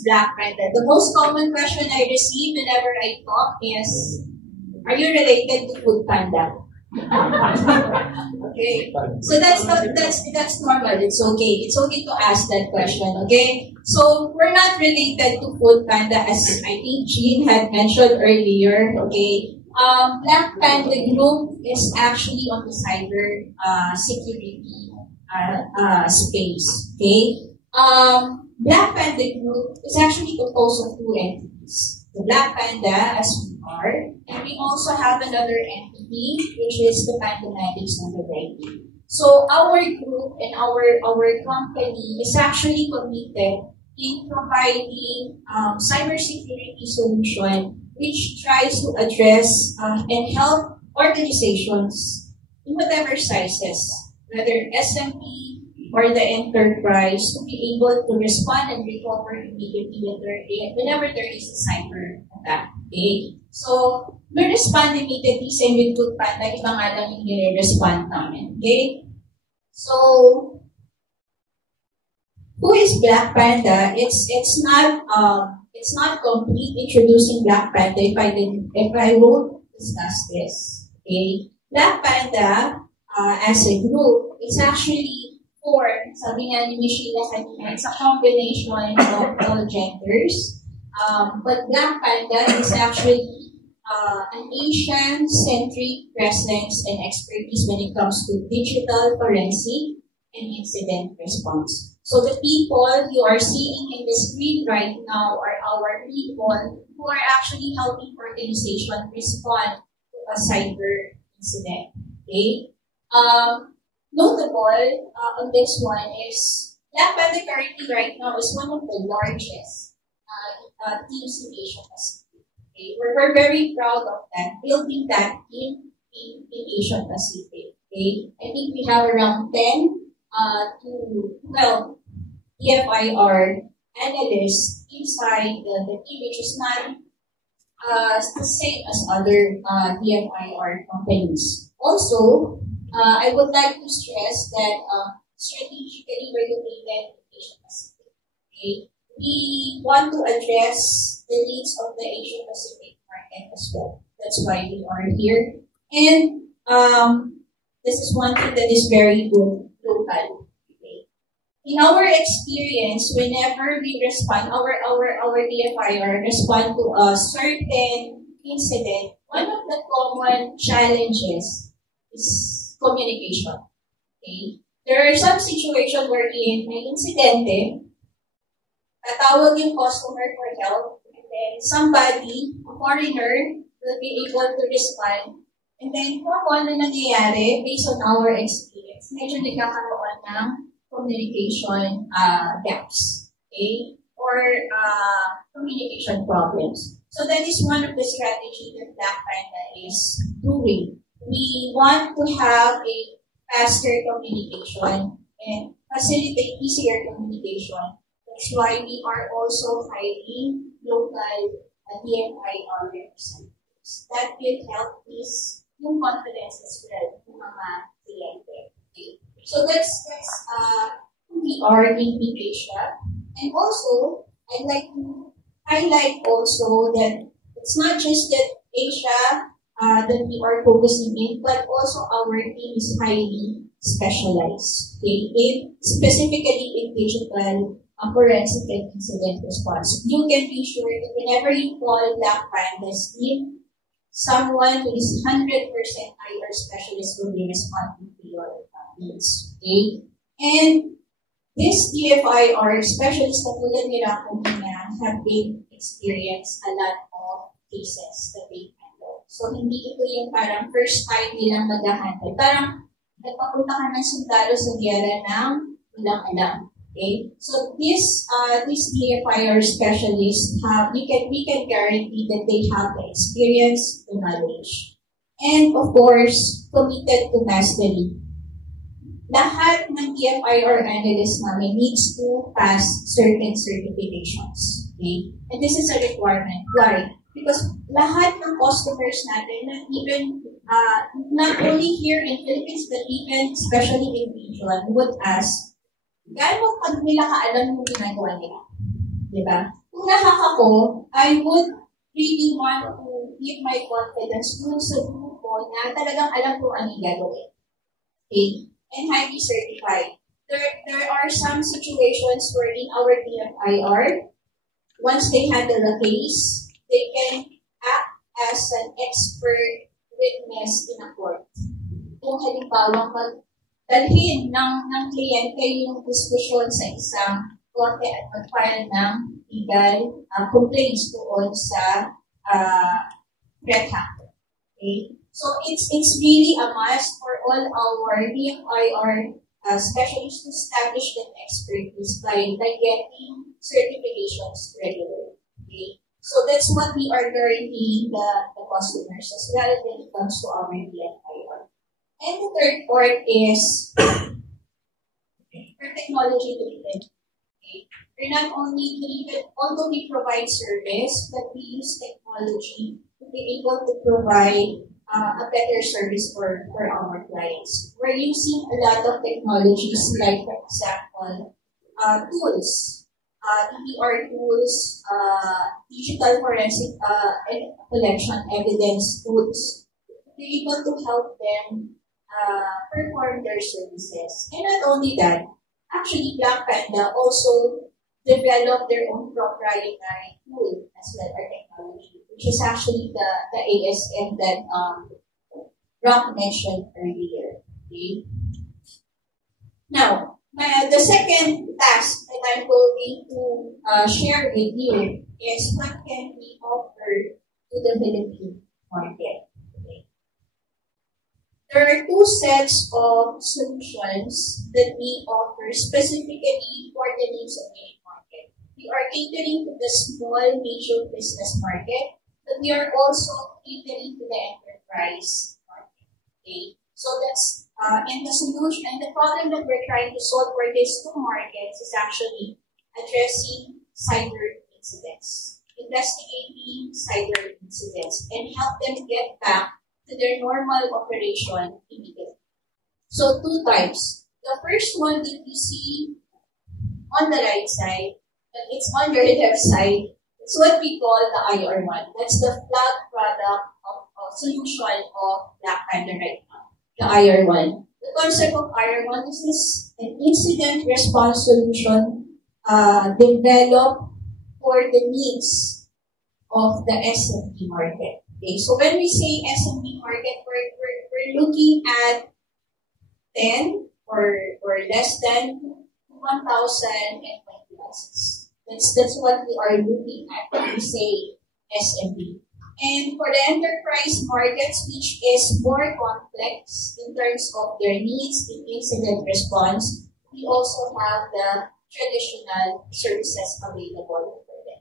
Black Panther. The most common question I receive whenever I talk is, are you related to Food Panda? Okay. So that's normal. It's okay. It's okay to ask that question. Okay. So we're not related to Food Panda, as I think Jean had mentioned earlier. Okay. Black Panda Group is actually on the cyber security space. Okay. Black Panda Group is actually composed of two entities. The Black Panda, as we are, and we also have another entity, which is the Pandamatics Underwriting. So our group and our company is actually committed in providing cybersecurity solution which tries to address and help organizations in whatever sizes, whether SME or the enterprise, to be able to respond and recover immediately whenever there is a cyber attack. Okay? So, we respond immediately, same with Food Panda, iba nga lang yung nire-respond namin. Okay? So, who is Black Panda? It's not complete introducing Black Panda if I won't discuss this. Okay? Black Panda as a group, it's actually sabi nga ni Michelle kanina, it's a combination of all genders. But Black Panda is actually an Asian-centric presence and expertise when it comes to digital forensic and incident response. So the people you are seeing in the screen right now are our people who are actually helping organizations respond to a cyber incident. Okay? Notable on this one is Black Panda currently right now is one of the largest teams in Asia Pacific. Okay? We're very proud of that, building that team in Asia Pacific. Okay? I think we have around 10 to 12 DFIR analysts inside the team, which is not the same as other DFIR companies. Also, I would like to stress that strategically regulated Asia Pacific. Okay? We want to address the needs of the Asia Pacific market as well. That's why we are here. And this is one thing that is very good local. Okay? In our experience, whenever we respond, our DFIR respond to a certain incident, one of the common challenges is communication. Okay? There are some situations wherein may insidente, tatawag yung customer for help, and then somebody, a foreigner, will be able to respond. And then kung ano nangyayari, based on our experience, medyo nagkakaroon ng communication gaps. Okay? Or communication problems. So that is one of the strategies that Black Panda is doing. We want to have a faster communication and facilitate easier communication. That's why we are also hiring local DFIR representatives. That will help this yung confidence as well ng mga kliyente. Okay. So that's who we are in Asia. And also, I'd like to highlight also that it's not just that Asia that we are focusing in, but also our team is highly specialized. Okay? Specifically in digital forensic and incident response. You can be sure that whenever you call Black Panda's team, someone who is 100% IR specialist will be responding to your needs. Okay? And this DFIR specialist na tulad ni Raconina have been experienced a lot of cases that they handle. So, hindi ito yung parang first time nilang mag-handle. Parang nagpapunta ka ng sundalo sa giyera ng walang alam. Okay? So, this DFIR specialists we can guarantee that they have the experience, the knowledge. And, of course, committed to mastery. Lahat ng DFIR analyst namin needs to pass certain certifications. Okay? And this is a requirement. Why? Because lahat ng customers natin, even not only here in Philippines, but even especially in region, would ask, gaano pag nila kaalam yung ginagawa nila? Diba? kung nahack ako, I would really want to give my confidence dun sa grupo na talagang alam kung ano yung gagawin. Okay? And highly certified. There are some situations where in our DFIR, once they handle the case, they can act as an expert witness in a court. Kung halimbawa magdalhin ng kliyente yung diskusyon sa isang korte at mag-file ng legal complaints doon sa threat actor. Okay? So it's really a must for all our DFIR specialists to establish that expertise by getting certifications regularly. Okay? So that's what we are guaranteeing the customers as well when it comes to our DFIR. And the third part is for technology driven. Okay? We're not only driven, although we provide service, but we use technology to be able to provide a better service for our clients. We're using a lot of technologies like, for example, tools, EDR tools, digital forensic collection evidence tools, to be able to help them perform their services. And not only that, actually Black Panda also developed their own proprietary tool as well, our technology, which is actually the ASM that Rock mentioned earlier. Okay? Now, the second task that I'm going to share with you is what can we offer to the Philippine market. Okay? There are two sets of solutions that we offer specifically for the needs of the market. We are catering to the small, medium business market, but we are also catering to the enterprise market. Okay? So that's and the solution and the problem that we're trying to solve for these two markets is actually addressing cyber incidents, investigating cyber incidents, and help them get back to their normal operation immediately. So two types. The first one that you see on the right side, but it's on your left side, it's what we call the IR1. That's the flag product of solution of Black Panda right now. The IR1. The concept of IR1 is an incident response solution developed for the needs of the SMB market. Okay, so when we say SMB market, we're looking at 10 or less than 1,020 licenses. That's what we are looking at when we say SMB. And for the enterprise markets, which is more complex in terms of their needs in incident response, we also have the traditional services available for them.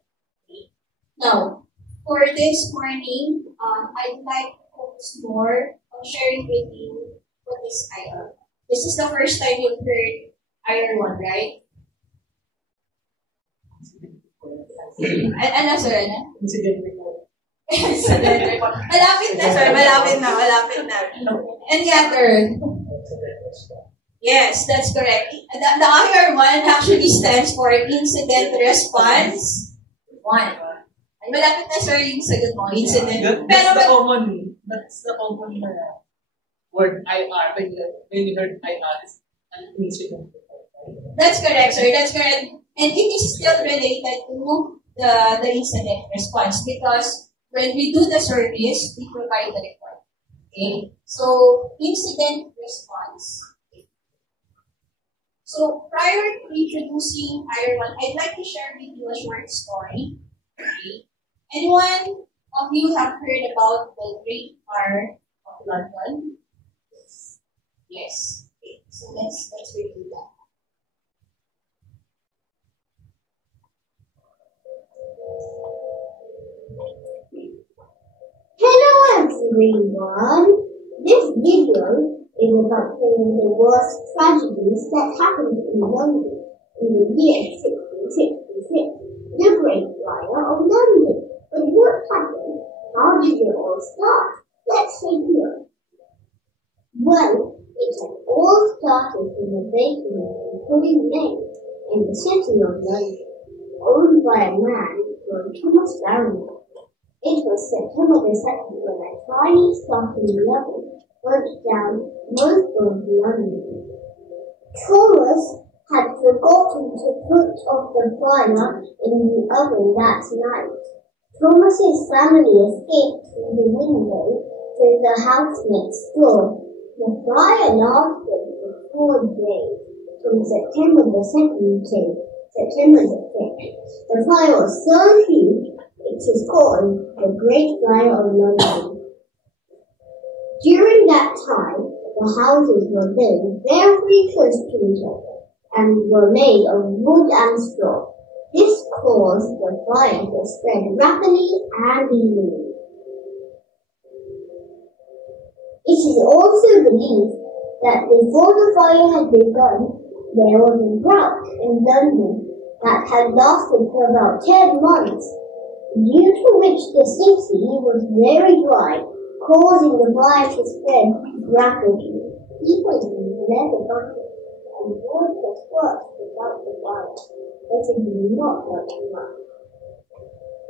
Okay? Now, for this morning, I'd like to focus more on sharing with you what is IR. This is the first time you've heard IR1, right? Ano, sir? Incident report. Malapit na, sir. Malapit na. And the other? Yes, that's correct. The IR1 actually stands for Incident Response 1. Ay, malapit na, sir, yung sagot mo. Incident. That's the common word IR. When you heard IR, it's an incident report. That's correct, sir. That's correct. And it is still related to the incident response because when we do the service, we provide the report. Okay? So, incident response. Okay. So, prior to introducing IR1, I'd like to share with you a short story. Okay? Anyone of you have heard about the Great Fire of London? Yes. Okay. So, let's review that. Hello everyone! This video is about telling the worst tragedies that happened in London in the year 1666, the Great Fire of London. But what happened? How did it all start? Let's take a look. Well, it had all started in a bakery in Pudding Lane in the city of London, owned by a man from Thomas Barrymore. It was September the 2nd when a tiny sparkling oven burnt down most of London. Thomas had forgotten to put off the fire in the oven that night. Thomas's family escaped through the window to the house next door. The fire lasted for 4 days, from September the 2nd to September the 5th. The fire was so huge, it is called the Great Fire of London. During that time, the houses were built very close to each other and were made of wood and straw. This caused the fire to spread rapidly and easily. It is also believed that before the fire had begun, there was a drought in London that had lasted for about 10 months, due to which the city was very dry, causing the fire to spread rapidly. People used leather buckets and wood was worked without the fire, but it did not work enough.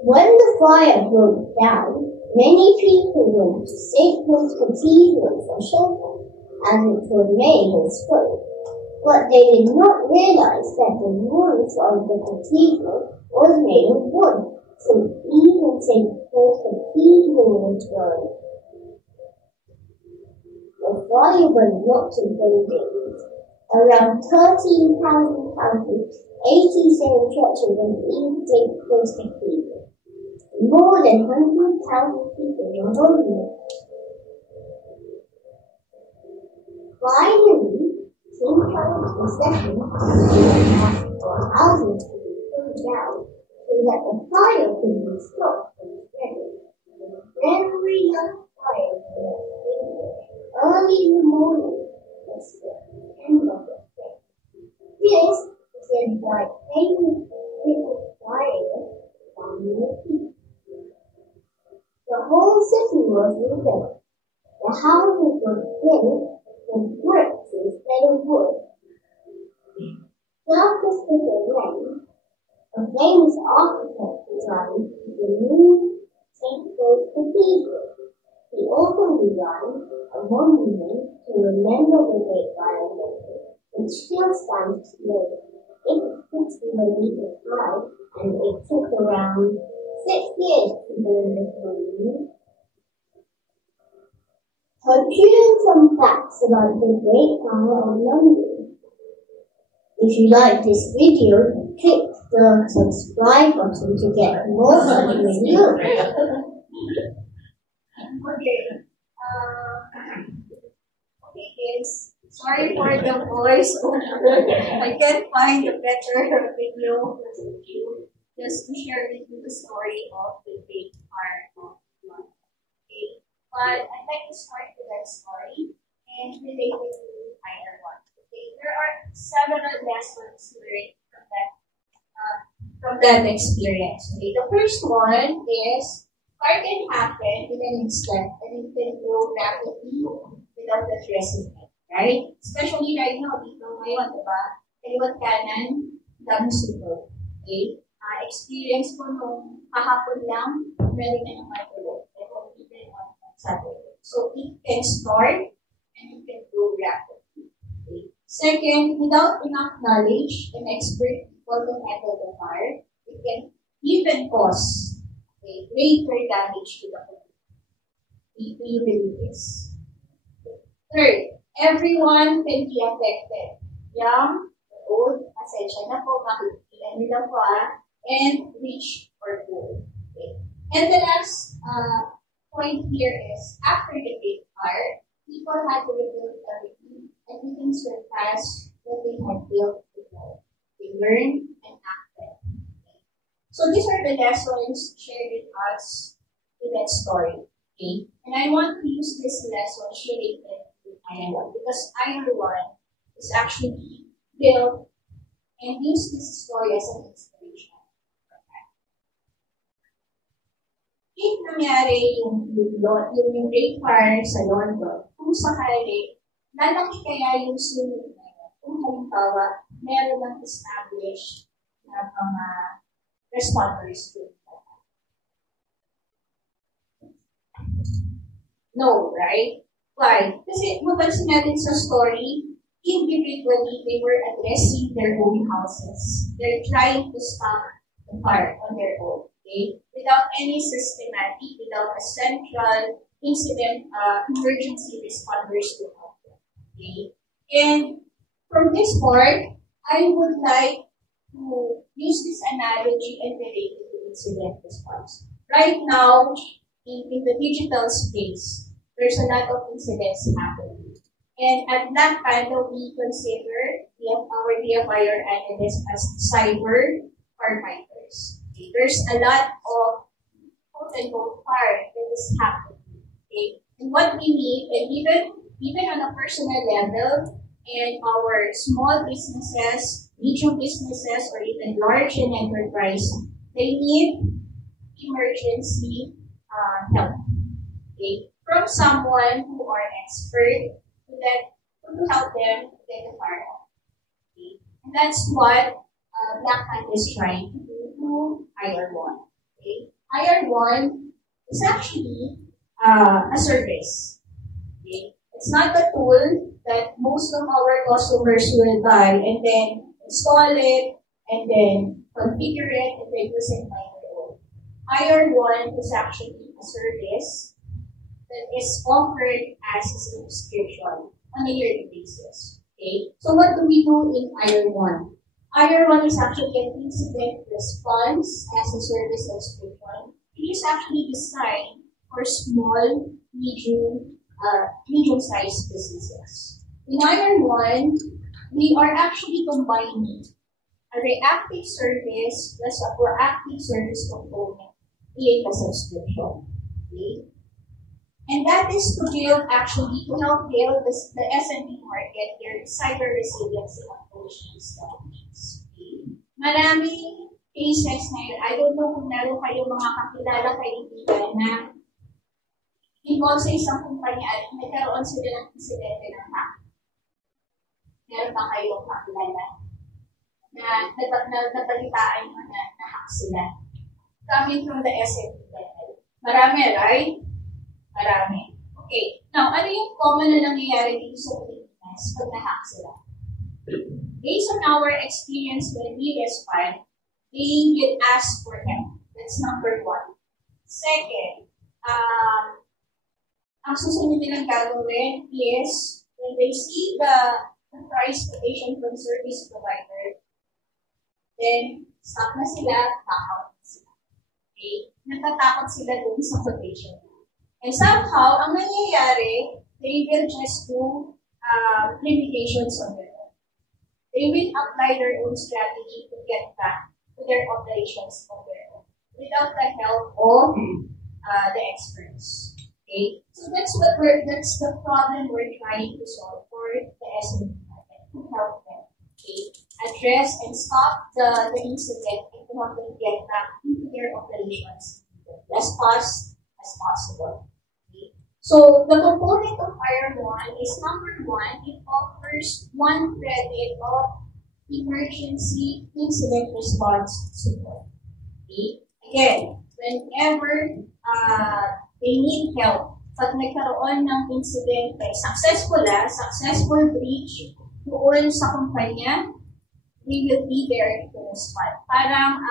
When the fire broke down, many people went to St. Paul's Cathedral for shelter, as it was made of stone. But they did not realize that the roof of the cathedral was made of wood, so even St. Paul's Cathedral was burned. The fire burned lots of buildings. Around 13,000 houses, 87 churches, and even St. Paul's Cathedral. More than 100,000 people were homeless. Finally, St. Paul's II asked for houses to be pulled down so that the fire could be stopped from spreading. A very young fire was extinguished early in the morning. Was the end of the day. This is why famous little fire by the people. The whole city was rebuilt. The houses were built with bricks instead of wood. Sir Christopher Wren, a famous architect, designed the new St. Paul's Cathedral. He also designed a monument to remember the Great Fire of London, which still stands today. It is 60 meters high, and it took around 6 years to build this monument. Hope you learned some facts about the Great Fire of London. If you like this video, click the subscribe button to get more such videos. Okay, kids. Sorry for the voice over. I can't find a better video for you just to share with you the story of the Great Fire of London. Okay, but I'd like to start with that story and relate it to either one. Okay, there are several lessons learned from that experience. Okay, the first one is fire can happen in an instant and it can grow rapidly without addressing it, right? Especially right now, dito ngayon, diba? Kaliwat kanan, dami sunog. Okay? Experience ko nung kahapon lang, meron na ng microwave. Even on Saturday. So, it can start and it can grow rapidly. Okay? Second, without enough knowledge and expert people to handle the fire, it can even cause greater damage to the community. Do you believe this? Third, everyone can be affected. Young, old, pasensya na po, makikita nila pa, and rich or poor. Okay. And the last point here is, after the Great Fire, people had to rebuild everything, and we can surpass what they had built before. They learned and acted. Okay. So these are the lessons shared with us in that story. Okay? And I want to use this lesson related to Iron 1 because Iron 1 is actually built and use this story as an inspiration. If nangyari yung Great Fire sa London, kung sakali, lalaki kaya yung sunod na yun. Kung halimbawa, meron ng established na mga responders to that. No, right? Why? Kasi mapansin natin sa story, individually, they were addressing their own houses. They're trying to stop the fire on their own, okay? Without any systematic, without a central incident emergency responders to help them, okay? And from this part, I would like to use this analogy and relate it to incident response. Right now, in the digital space, there's a lot of incidents happening. And at Black Panther, we consider our DFIR analysts as cyber firefighters. Okay? There's a lot of quote-unquote fire that is happening. Okay? And what we need, and even on a personal level, and our small businesses, medium businesses, or even large and enterprise, they need emergency help. Okay? From someone who are expert to help them get the fire off. Okay? And that's what Black Panther is trying to do to IR1. Okay? IR1 is actually a service. Okay? It's not a tool that most of our customers will buy and then install it and then configure it and then use it by their own. IR1 is actually a service that is offered as a subscription on a yearly basis. Okay? So what do we do in IR1? IR1 is actually an incident response as a service subscription. It is actually designed for small, medium-sized businesses. In IR1, we are actually combining a reactive service plus a proactive service component in the subscription. Okay? And that is to help build the SMB market, their cyber resiliency and solution strategies. Okay? Maraming cases ngayon, I don't know kung meron kayong mga kakilala kaibigan na involved sa isang kumpanya at nagkaroon sila ng insidente ng hack. Meron ba kayong kakilala na nabalitaan mo na hack sila? Coming from the SMB level. Marami, right? Marami. Okay. Now, ano yung common na nangyayari dito sa Pilipinas pag na-hack sila? Based on our experience when we respond, they will ask for help. That's number one. Second, ang susunod nilang gagawin is when they see the price quotation from service provider, then stop na sila, back out na sila. Okay? Natatakot sila dun sa quotation. And somehow, ang nangyayari, they will just do limitations on their own. They will apply their own strategy to get back to their operations on their own without the help of the experts. Okay? So that's the problem we're trying to solve for the SME market, to help them. Okay? Address and stop the incident and to help them get back into their operations as fast as possible. Okay? So the component of IR1 is number one, it offers one credit of emergency incident response support. Okay? Again, whenever they need help, pag nagkaroon ng incident, successful breach doon sa kumpanya, we will be there to respond. Parang,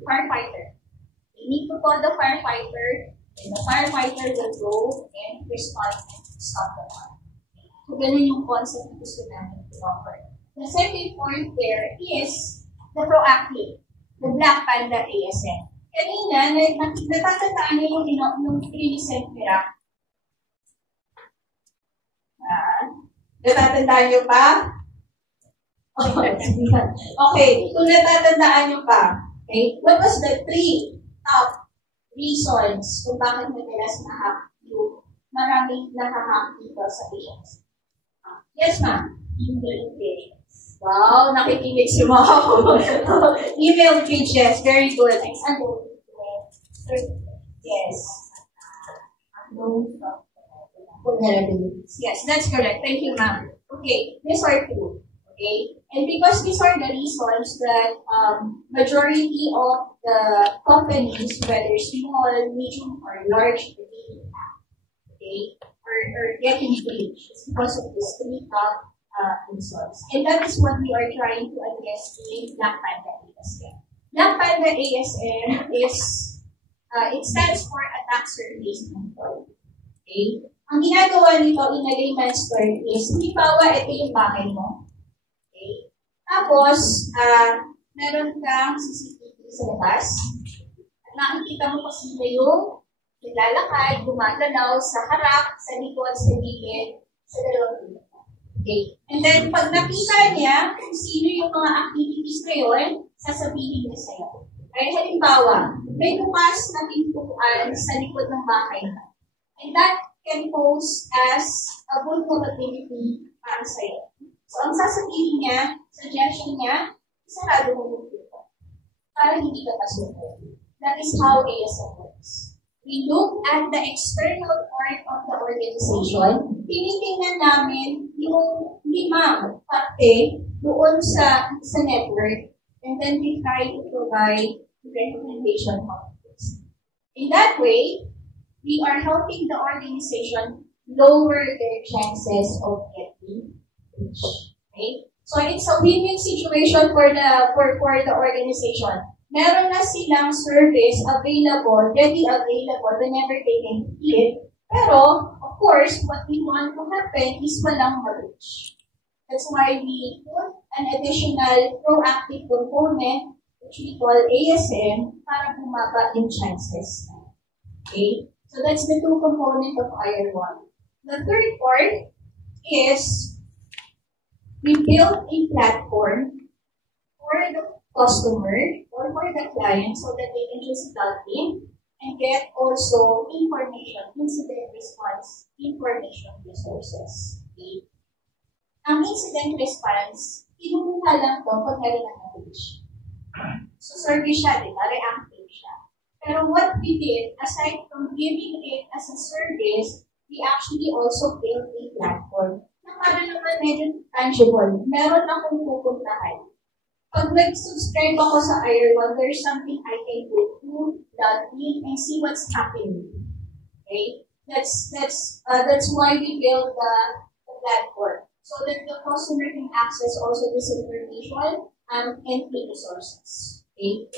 firefighter. They need to call the firefighter, and the firefighter will go and respond and stop the fire. So, ganun yung concept na gusto namin to offer. The second point there is the proactive, the Black Panda ASM. Kanina, natatandaan niyo yung pre-sent nila. Natatandaan niyo pa? Okay, kung natatandaan niyo pa, okay, what was the three top reasons kung bakit madalas na-hack yung maraming nakahack dito sa ASM? Yes, ma'am? Email pages. Wow, nakikinig si Mom. Email pages, very good. Yes. Yes, that's correct. Thank you, ma'am. Okay, these are two. Okay? And because these are the reasons that majority of the companies, whether small, medium, or large, are getting hacked, okay, or getting breached, it's because of this three top reasons. And that is what we are trying to address in Black Panda ASM. Black Panda ASM is, it stands for Attack Surface Control. Okay? Ang ginagawa nito in a layman's term is, halimbawa, ito yung bahay mo. Okay? Tapos, meron kang CCTV sa labas. At nakikita mo kasi yung naglalakad, gumagalaw sa harap, sa likod, sa gilid, sa dalawang gilid. Okay? And then, pag nakita niya kung sino yung mga activities na yun, sasabihin niya sa'yo. Ay, halimbawa, may bukas na pintuan sa likod ng bahay na. And that can pose as a vulnerability para sa'yo. So, ang sasabihin niya, suggestion niya, isarado mo yung pinto para hindi ka pasok. That is how ASM works. We look at the external part of the organization. Tinitingnan namin yung limang parte doon sa network, and then we try to provide recommendation outputs. In that way, we are helping the organization lower their chances of getting breached. Okay? So it's a win-win situation for the organization. Meron na silang service available, ready available whenever they can need it. Pero, of course, what we want to happen is walang ma-breach. That's why we put an additional proactive component, which we call ASM, para bumaba yung chances. Okay? So that's the two components of IR1. The third part is we build a platform for the customer or for the client so that they can just log in and get also information, incident response, information resources. Okay? Ang incident response, kinukuha lang ito pag meron ng breach. So service siya, di ba? Reactive siya. Pero what we did, aside from giving it as a service, we actually also built a platform na para naman medyo tangible. Meron akong pupuntahan. Pag nag-subscribe ako sa IR1, there's something I can go to, log in, and see what's happening. Okay? That's why we built the platform. So that the customer can access also this information and free resources. Okay?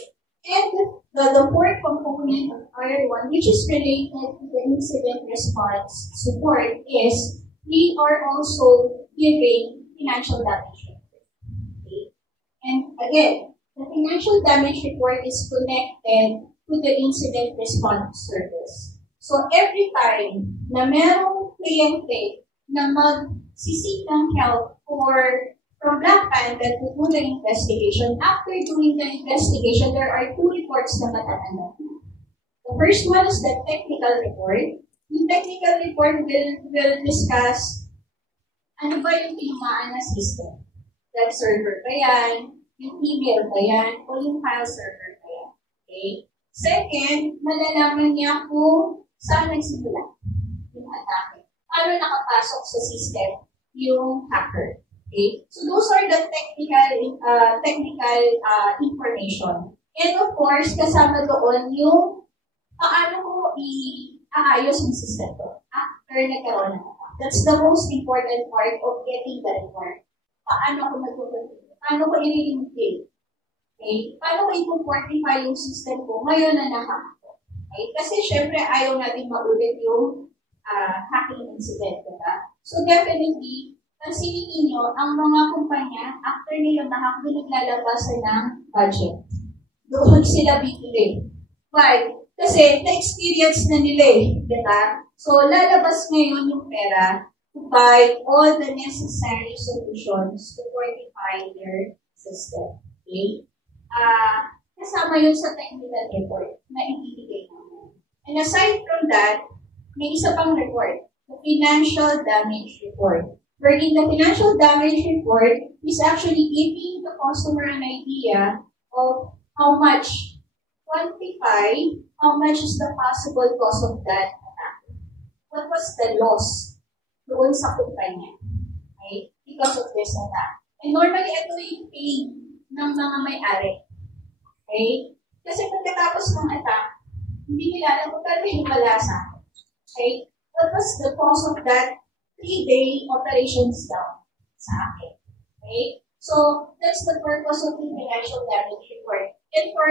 And the fourth component of IR1, which is related to the incident response support, is we are also giving financial damage report. Okay? And again, the financial damage report is connected to the incident response service. So every time na merong kliyente na mag-seek ng help from Black Panda to do the investigation, after doing the investigation, there are two reports na matatanong. The first one is the technical report. Yung technical report will discuss ano ba yung tinamaan na system. That server ba yan? Yung email ba yan? O yung file server ba yan? Okay? Second, malalaman niya kung saan nagsimula yung atake. Paano nakapasok sa system yung hacker. Okay? So those are the technical information. And of course, kasama doon yung paano ko i-aayos yung system ko after nagkaroon ng attack. That's the most important part of getting the report. Paano ko mag-continue? Paano ko i-remediate? Okay? Paano ko i-fortify yung system ko ngayon na na-hack ko? Okay? Kasi syempre ayaw natin maulit yung hacking incident, diba? So definitely, pansinin niyo ang mga kumpanya, after nila na-hack, naglalabasan ng budget. Doon sila bibili. Why? Kasi na-experience na nila diba? So lalabas ngayon yung pera to buy all the necessary solutions to fortify their system. Okay? Kasama yun sa technical report na ibibigay namin. And aside from that, may isa pang report, the financial damage report. Wherein the financial damage report is actually giving the customer an idea of how much, quantify how much is the possible cost of that attack. What was the loss doon sa kumpanya, okay, because of this attack. And normally, ito yung pay ng mga may-ari. Okay? Kasi pagkatapos ng attack, hindi nila alam kung paano yung malasa. Okay? What was the cause of that 3-day operations down sa akin? Okay? So, that's the purpose of the financial damage report. And for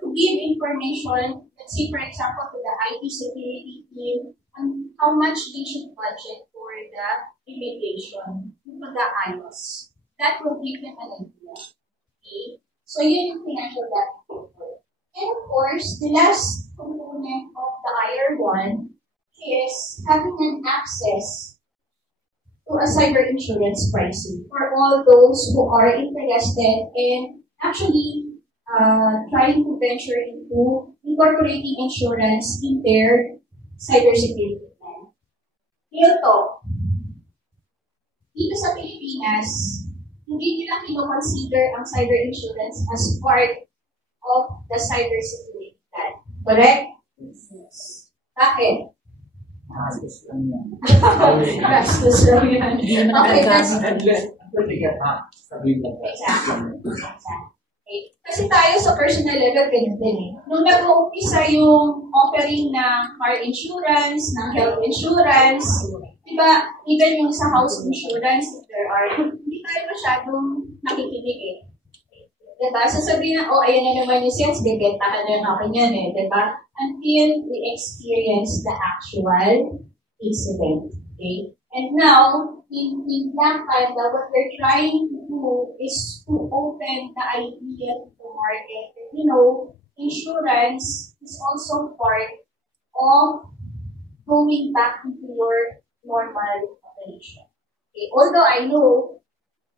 to give information, let's say, for example, to the IT security team, on how much they should budget for the remediation, yung pag-aayos. That will give them an idea. Okay? So, yun yung financial damage report. And of course, the last component of the higher one is having an access to a cyber insurance pricing for all those who are interested in actually trying to venture into incorporating insurance in their cybersecurity plan. Real talk. Dito sa Pilipinas, hindi nila kino-consider ang cyber insurance as part of the cybersecurity plan. Correct? Yes. Bakit? Gastos lang yan. Gastos lang yan. Okay, that's... Sabihin lang. Exactly. Okay. Kasi tayo sa personal level, ganun din eh. Nung nag-uumpisa yung offering ng car insurance, ng health insurance, di ba, even yung sa house insurance, if there are, hindi tayo masyadong nakikinig eh. Diba? Sasabihin na, oh, ayan na naman yung sales, bibentahan na natin yan eh. Diba? Until we experience the actual incident. Okay? And now, in Black Panda, what we're trying to do is to open the idea to the market that, you know, insurance is also part of going back into your normal operation. Okay? Although I know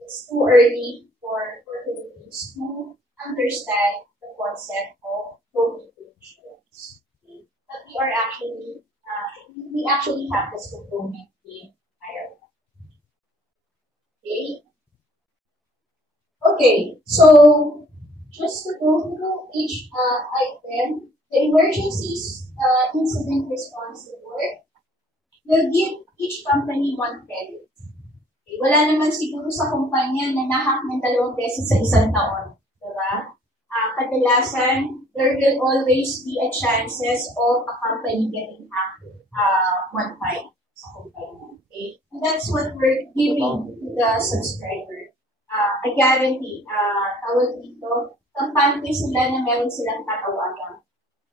it's too early for Philippines to understand the concept of going to insurance. Okay? But we are actually, we actually have this component in Ireland. Okay? Okay, so just to go through each item, the emergency incident response report will give each company 1 credit. Okay, wala naman siguro sa kumpanya na nahack ng 2 beses sa isang taon. Diba? Kadalasan, there will always be a chances of a company getting hacked 1 time sa kumpanya. Okay? And that's what we're giving to the subscriber. I guarantee, tawag dito, kampante sila na meron silang tatawagan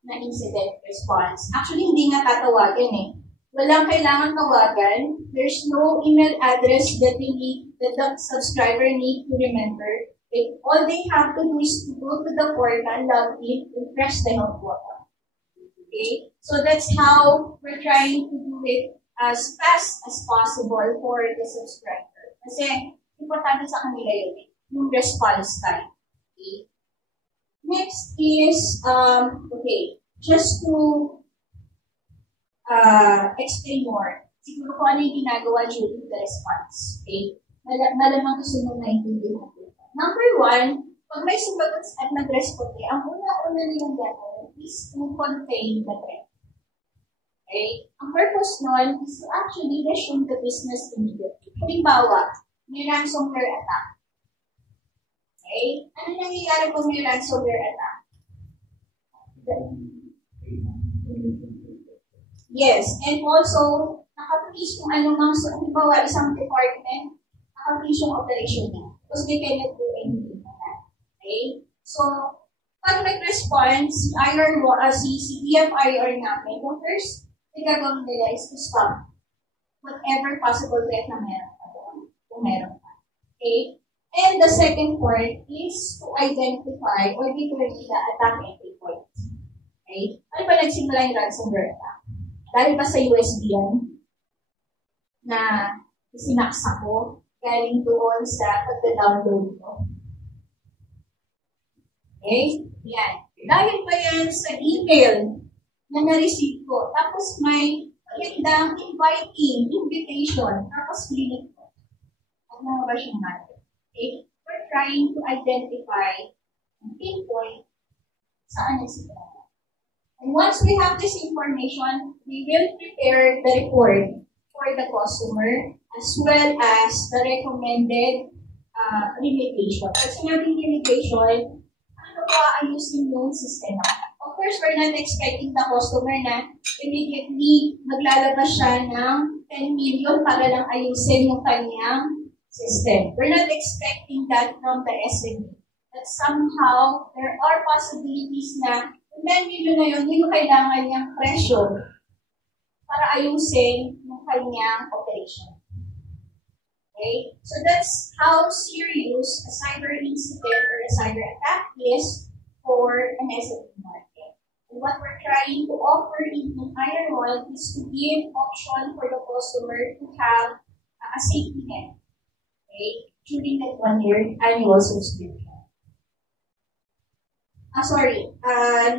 na incident response. Actually, hindi nga tatawagan eh. Walang kailangan tawagan. There's no email address that the subscriber need to remember. Okay? All they have to do is to go to the portal, log in, and press the help button. Okay? So that's how we're trying to do it as fast as possible for the subscriber. Kasi, importante sa kanila yun, yung response time. Okay? Next is, okay, just to explain more. Siguro kung ano yung ginagawa during the response. Okay? Malamang gusto nyo naintindihan. Number 1, pag may sumagot at nag-responde, ang una-una nilang gagawin is to contain the threat. Okay? Ang purpose nun is to actually resume the business immediately. Halimbawa, may ransomware attack. Okay? Ano nangyayari kung may ransomware attack? Yes, and also, naka-freeze kung ano mang, so, halimbawa, isang department, naka-freeze yung operation niya. Because they cannot do anything on that. Okay? So, pag nag-response, si DFIR namin, yung first thing gagawin nila is to stop whatever possible threat na meron pa doon. Kung meron pa. Okay? And the second part is to identify or determine the attack entry point. Okay? Ano ba nagsimula yung ransomware attack? Dahil ba sa USB yan? Na sinaksa ko, galing doon sa pagda-download ko. Okay? Yan. Dahil ba yan sa email na na-receive ko? Tapos may magandang invitation, tapos clinic ko. Ano ba siyang natin? Okay? We're trying to identify and pinpoint saan nagsimula. And once we have this information, we will prepare the report for the customer as well as the recommended remediation. Pag sinabing remediation, ano ba ayusin yung sistema? Of course, we're not expecting the customer na immediately maglalabas siya ng 10 million para lang ayusin yung kanyang system. We're not expecting that from the SME. That somehow, there are possibilities na yung 10 million na yun, hindi mo kailangan niyang presyo para ayusin yung kanyang operation. Okay? So that's how serious a cyber incident or a cyber attack is for an SME market. And what we're trying to offer in Iron is to give option for the customer to have a safety net, okay, during that 1-year annual subscription.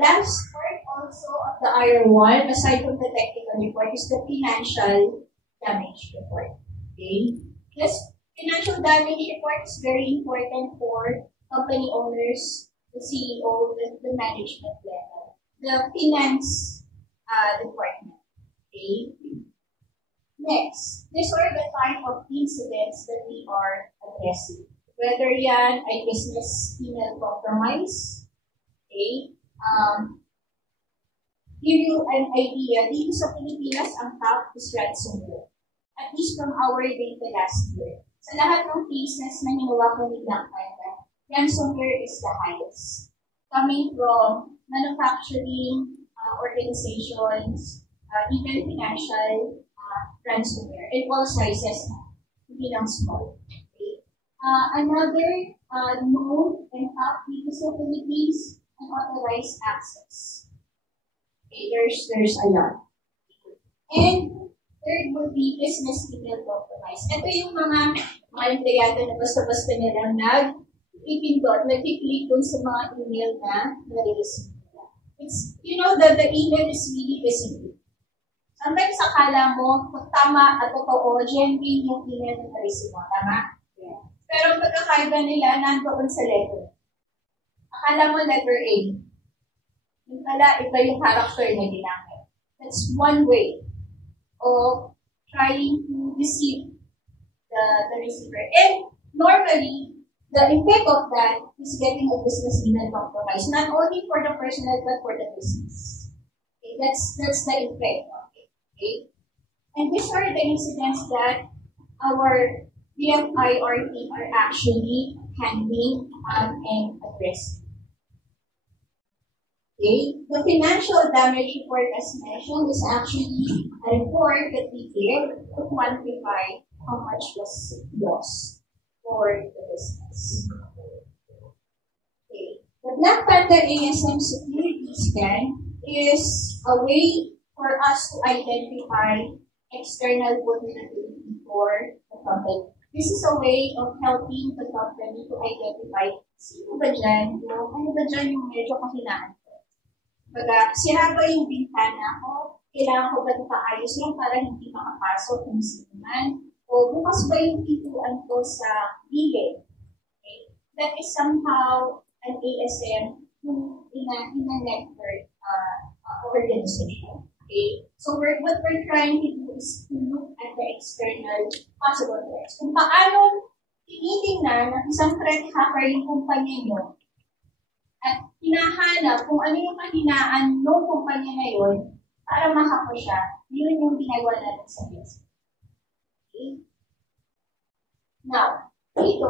Last part also of the IR1, aside from the technical report, is the financial damage report. Okay? This financial damage report is very important for company owners, the CEO, the management level, the finance department. Okay? Next, these are the type of incidents that we are addressing. Whether yan ay business email compromise, okay? Give you an idea, dito sa Pilipinas, ang top is ransomware. At least from our data last year. Sa lahat ng cases na hinawakan ni Black Panther, ransomware is the highest. Coming from manufacturing organizations, even financial ransomware, in all sizes na, hindi lang small. Okay? Another known and top dito sa Philippines, unauthorized access. Okay, there's a lot. And third would be business email compromise. Ito yung mga empleyado na basta-basta nilang nag-ipindot, nag-click dun sa mga email na na-receive nila. It's, you know that the email is really visible. Sometimes akala mo, kung tama at totoo, genuine yung email na na-receive mo. Tama? Yeah. Pero ang pagkakaiba nila, nandoon sa letter. Akala mo letter A. Yung pala, iba yung character na ginamit. That's one way of trying to deceive the receiver. And normally, the effect of that is getting a business email compromise, not only for the personal, but for the business. Okay, that's the effect of it. Okay? And these are the incidents that our BFIR team are actually handling and addressing. Okay? The financial damage report, as mentioned, is actually a report that we give to quantify how much was lost for the business. Okay. The Black Panther ASM security scan is a way for us to identify external vulnerability for the company. This is a way of helping the company to identify sino ba dyan, ano ba dyan yung medyo kahinaan. Baga, sira ba yung bintana ko? Kailangan ko ba ito paayos yan para hindi makapasok yung sinuman? O bukas ba yung pituan ko sa bigay? Okay? That is somehow an ASM in a network organization. Okay? So what we're trying to do is to look at the external possible threats. Kung paano tinitingnan ng isang threat hacker yung kumpanya nyo, at hinahanap kung ano yung kahinaan ng kumpanya na yun para mahako siya, yun yung ginagawa natin sa business. Okay? Now, dito,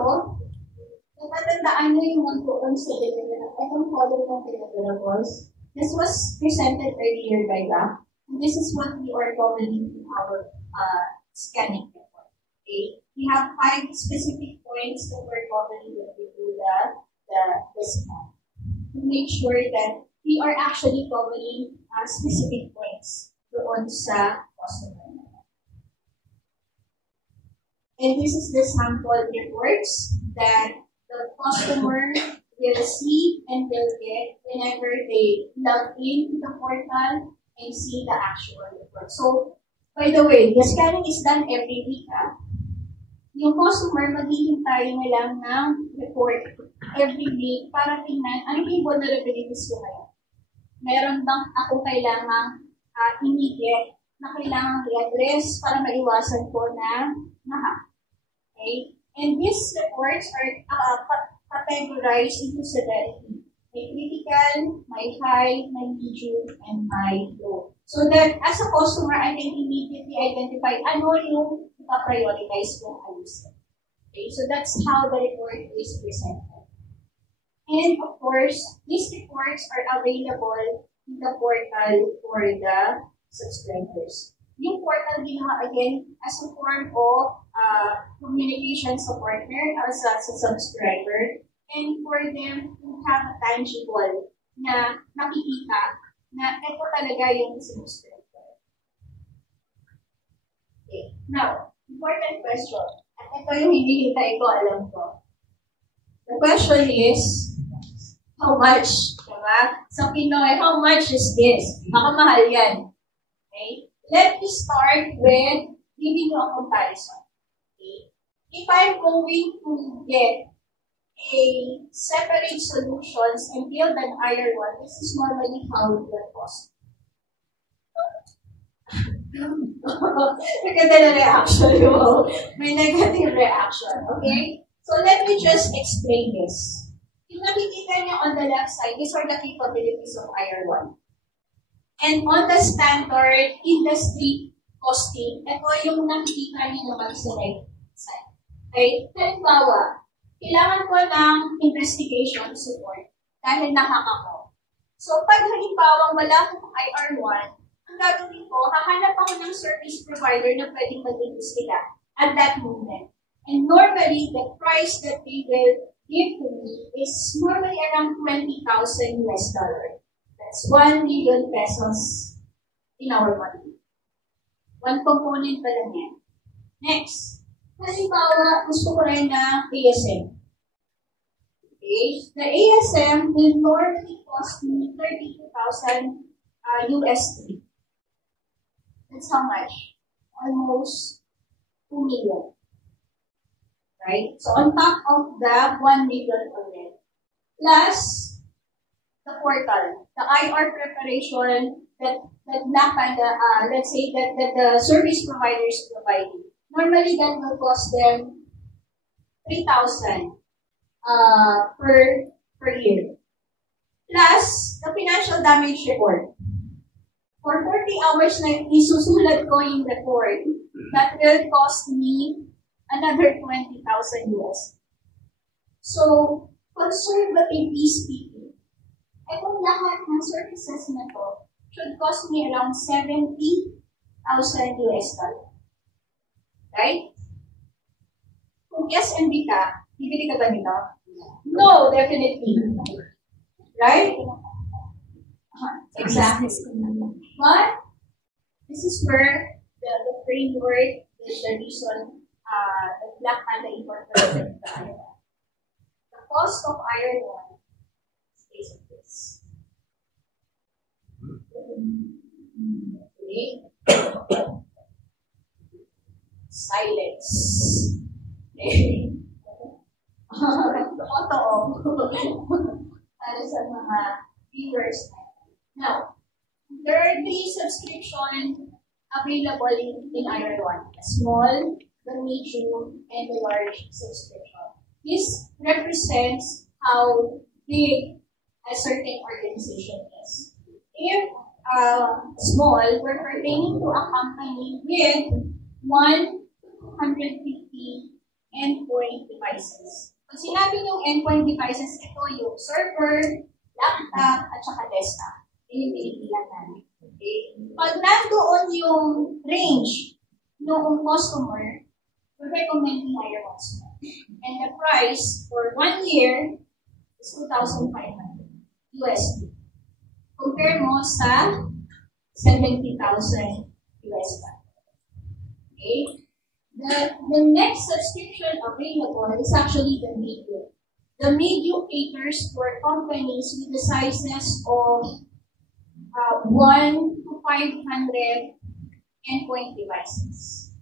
napatandaan nyo yung magtuon sa deliverables. Itong follow ng deliverables. This was presented earlier by Ra, and this is what we are covering in our scanning report. Okay? We have 5 specific points that we're covering when we do the scan. To make sure that we are actually covering specific points doon sa customer. And this is the sample reports that the customer will see and will get whenever they log in to the portal and see the actual report. So, by the way, the scanning is done every week. Yung customer, maghihintay na lang ng report every week para tingnan ano yung vulnerabilities ko ngayon. Meron bang ako kailangang immediate na kailangang i-address para maiwasan ko na mahack. Okay? And these reports are categorized into severity. May critical, may high, may medium, and may low. So that as a customer, I can immediately identify ano yung ipa-prioritize kong ayusin. Okay, so that's how the report is presented. And of course, these reports are available in the portal for the subscribers. Yung portal ginawa again as a form of communication sa partner or sa subscriber, and for them to have a tangible na nakikita na ito talaga yung subscriber. Okay. Now, important question. At ito yung hinihintay ko, alam ko. The question is, how much? Diba? Sa Pinoy, how much is this? Baka mahal yan. Okay? Let me start with giving you a comparison. Okay? If I'm going to get a separate solutions and build an iron one, this is normally how it will cost. Maganda na reaction mo. May negative reaction. Okay? So let me just explain this. Yung nakikita niya on the left side, these are the capabilities of iron one. And on the standard industry costing, ito yung nakikita niyo naman sa right side. Okay? Halimbawa, kailangan ko ng investigation support dahil nakaka ko. So, pag halimbawa wala akong IR1, ang gagawin ko, hahanap ako ng service provider na pwedeng mag-imbestiga at that moment. And normally, the price that they will give to me is normally around $20,000 US. That's 1 million pesos in our money. One component pa lang yan. Next. Halimbawa, gusto ko rin na ASM. Okay? The ASM will normally cost me 32,000 USD. That's how much? Almost 2 million. Right? So, on top of the 1 million already. Plus, the portal. The IR preparation that Black Panda, let's say that the service provider is providing. Normally, that will cost them 3,000 per year. Plus, the financial damage report. For 40 hours na isusulat ko yung report, that will cost me another 20,000 US. So, conservatively speaking, itong lahat ng services na to should cost me around 70,000 US dollars. Right? Kung yes and B ka, bibili ka ba nito? No, definitely. Right? Exactly. But, this is where the framework, the reason that Black Panda incorporated the iron. The cost of iron one is based on this. Okay? Silence. Okay. Totoo. Para sa mga viewers. Now, there are 3 subscription available in Iron One. A small, the medium, and the large subscription. This represents how big a certain organization is. If small, we're pertaining to a company with 150 endpoint devices. Pag sinabi yung endpoint devices, ito yung server, laptop, at saka desktop. Yun yung pinipilan namin. Okay? Pag nandoon yung range noong customer, we're recommending higher ones. And the price for 1 year is 2,500 USD. Compare mo sa 70,000 USD. Okay? The next subscription available is actually the medium. The medium caters for companies with the sizes of 1 to 500 endpoint devices.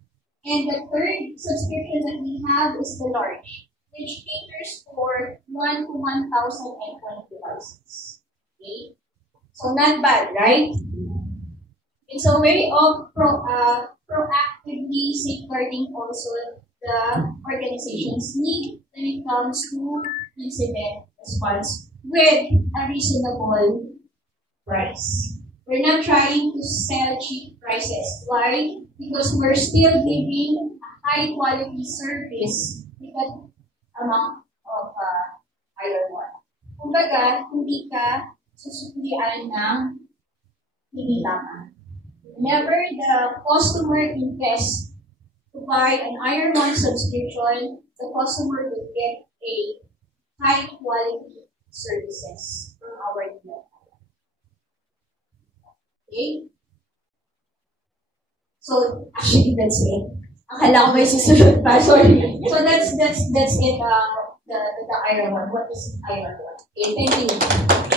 And the third subscription that we have is the large, which caters for 1 to 1,000 endpoint devices. Okay? So not bad, right? It's a way of proactively safeguarding also the organizations need when it comes to incident response with a reasonable price. We're not trying to sell cheap prices. Why? Because we're still giving a high quality service with that amount of iron ore. Kumbaga, hindi ka susuklian ng hindi tama. Whenever the customer invests to buy an Iron One subscription, the customer will get a high quality services from our unit. Okay? So, actually, that's it. Akala ko may susunod pa. Sorry. So, that's it. The Iron One. What is Iron One? Okay, thank you.